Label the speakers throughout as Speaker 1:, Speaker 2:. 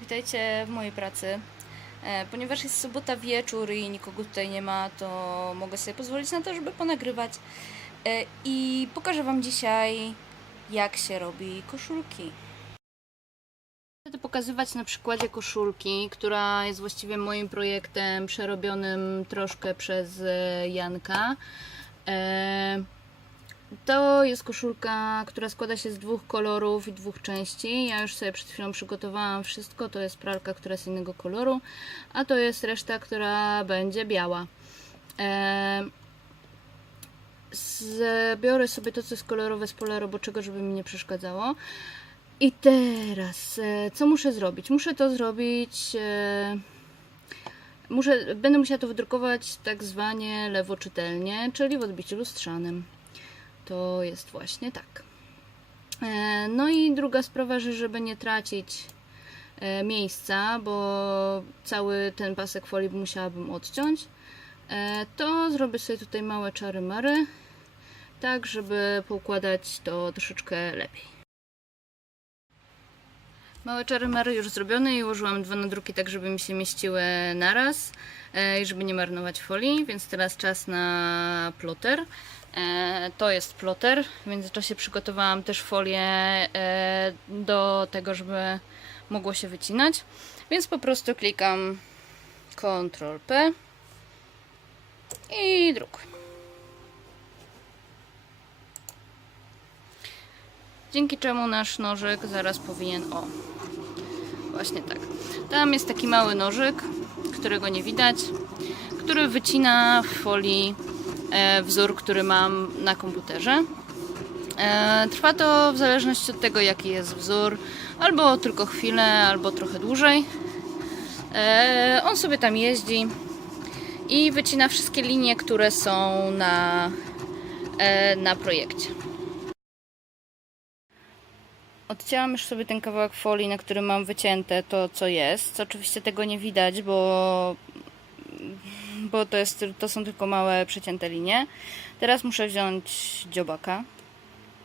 Speaker 1: Witajcie w mojej pracy. E, Ponieważ jest sobota wieczór i nikogo tutaj nie ma, to mogę sobie pozwolić na to, żeby ponagrywać. E, I pokażę Wam dzisiaj, jak się robi koszulki. Chcę to pokazywać na przykładzie koszulki, która jest właściwie moim projektem przerobionym troszkę przez e, Janka. To jest koszulka, która składa się z dwóch kolorów i dwóch części. Ja już sobie przed chwilą przygotowałam wszystko. To jest pralka, która jest innego koloru, a to jest reszta, która będzie biała. Zbiorę sobie to, co jest kolorowe z pola roboczego, żeby mi nie przeszkadzało. I teraz, e, co muszę zrobić? Muszę to zrobić. E, muszę, będę musiała to wydrukować tak zwanie lewoczytelnie, czyli w odbiciu lustrzanym. To jest właśnie tak. E, No i druga sprawa, że żeby nie tracić e, miejsca, bo cały ten pasek folii musiałabym odciąć, e, to zrobię sobie tutaj małe czary mary, tak żeby poukładać to troszeczkę lepiej. Małe czary mary już zrobione i ułożyłam dwa nadruki tak, żeby mi się mieściły naraz i żeby nie marnować folii, więc teraz czas na ploter. E, To jest ploter. W międzyczasie przygotowałam też folię e, do tego, żeby mogło się wycinać. Więc po prostu klikam Ctrl P i druk. Dzięki czemu nasz nożyk zaraz powinien. O, właśnie tak. Tam jest taki mały nożyk, którego nie widać, który wycina w folii wzór, który mam na komputerze. E, Trwa to w zależności od tego, jaki jest wzór, albo tylko chwilę, albo trochę dłużej. E, On sobie tam jeździ i wycina wszystkie linie, które są na, e, na projekcie. Odcięłam już sobie ten kawałek folii, na którym mam wycięte to, co jest. Oczywiście tego nie widać, bo bo to, jest, to są tylko małe przecięte linie. Teraz muszę wziąć dziobaka.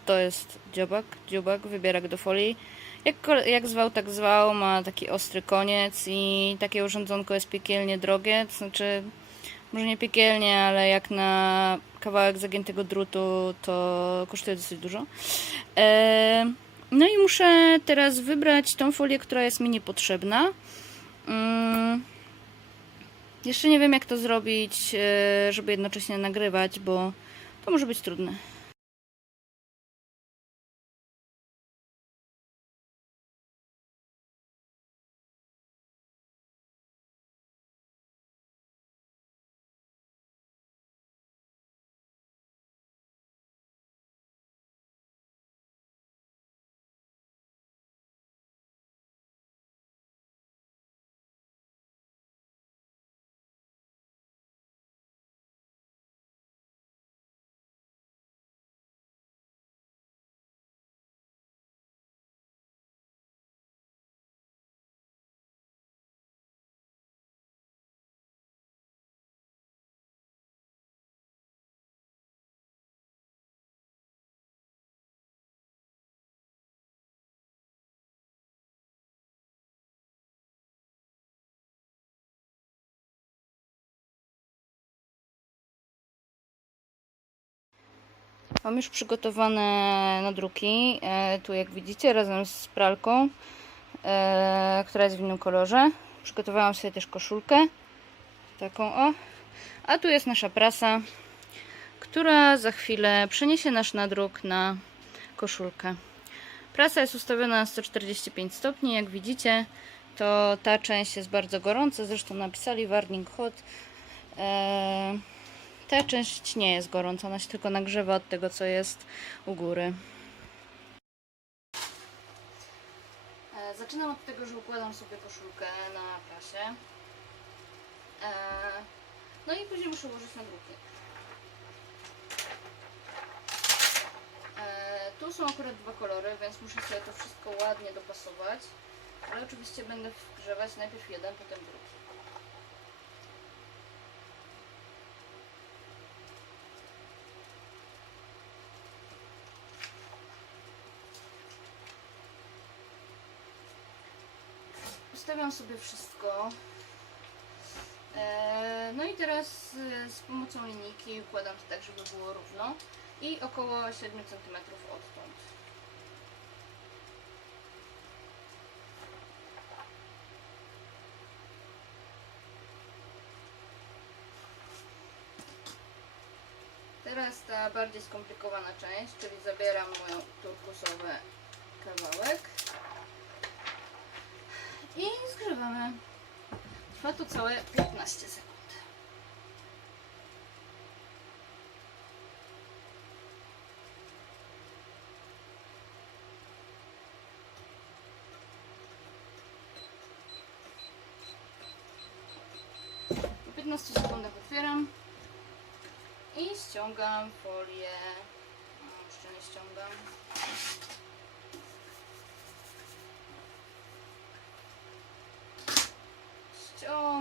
Speaker 1: To jest dziobak, dziobak, wybierak do folii. Jak, jak zwał, tak zwał, ma taki ostry koniec i takie urządzonko jest piekielnie drogie, to znaczy może nie piekielnie, ale jak na kawałek zagiętego drutu to kosztuje dosyć dużo. No i muszę teraz wybrać tą folię, która jest mi niepotrzebna. Jeszcze nie wiem, jak to zrobić, e, żeby jednocześnie nagrywać, bo to może być trudne. Mam już przygotowane nadruki. E, tu jak widzicie razem z pralką, e, która jest w innym kolorze. Przygotowałam sobie też koszulkę. Taką o. A tu jest nasza prasa, która za chwilę przeniesie nasz nadruk na koszulkę. Prasa jest ustawiona na 145 stopni, jak widzicie. To ta część jest bardzo gorąca, zresztą napisali warning hot. E, ta część nie jest gorąca, ona się tylko nagrzewa od tego, co jest u góry. E, Zaczynam od tego, że układam sobie koszulkę na prasie. E, No i później muszę ułożyć na grupy. E, Tu są akurat dwa kolory, więc muszę sobie to wszystko ładnie dopasować. Ale oczywiście będę wgrzewać najpierw jeden, potem drugi. Ustawiam sobie wszystko. E, No i teraz e, z pomocą linijki układam to tak, żeby było równo i około 7 cm odtąd. Teraz ta bardziej skomplikowana część, czyli zabieram moją turkusowy kawałek i zgrzewamy. Trwa to całe 15 sekund. Po 15 sekundach otwieram i ściągam folię. Jeszcze nie ściągam.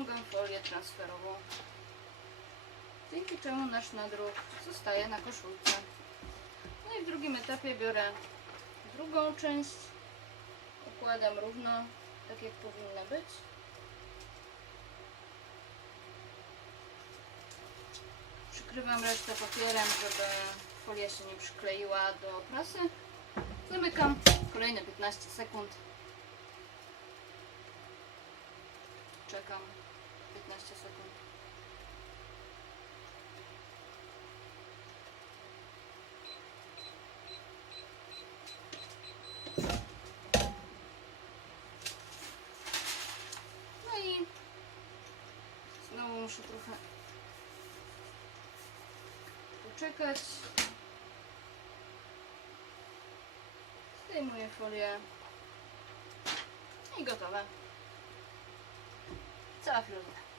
Speaker 1: Ściągam folię transferową. Dzięki czemu nasz nadruk zostaje na koszulce. No i w drugim etapie biorę drugą część. Układam równo, tak jak powinna być. Przykrywam resztę papierem, żeby folia się nie przykleiła do prasy. Zamykam kolejne 15 sekund. Czekam 15 sekund. No i znowu muszę trochę poczekać. Zdejmuję folię i gotowe. What's up, Luna?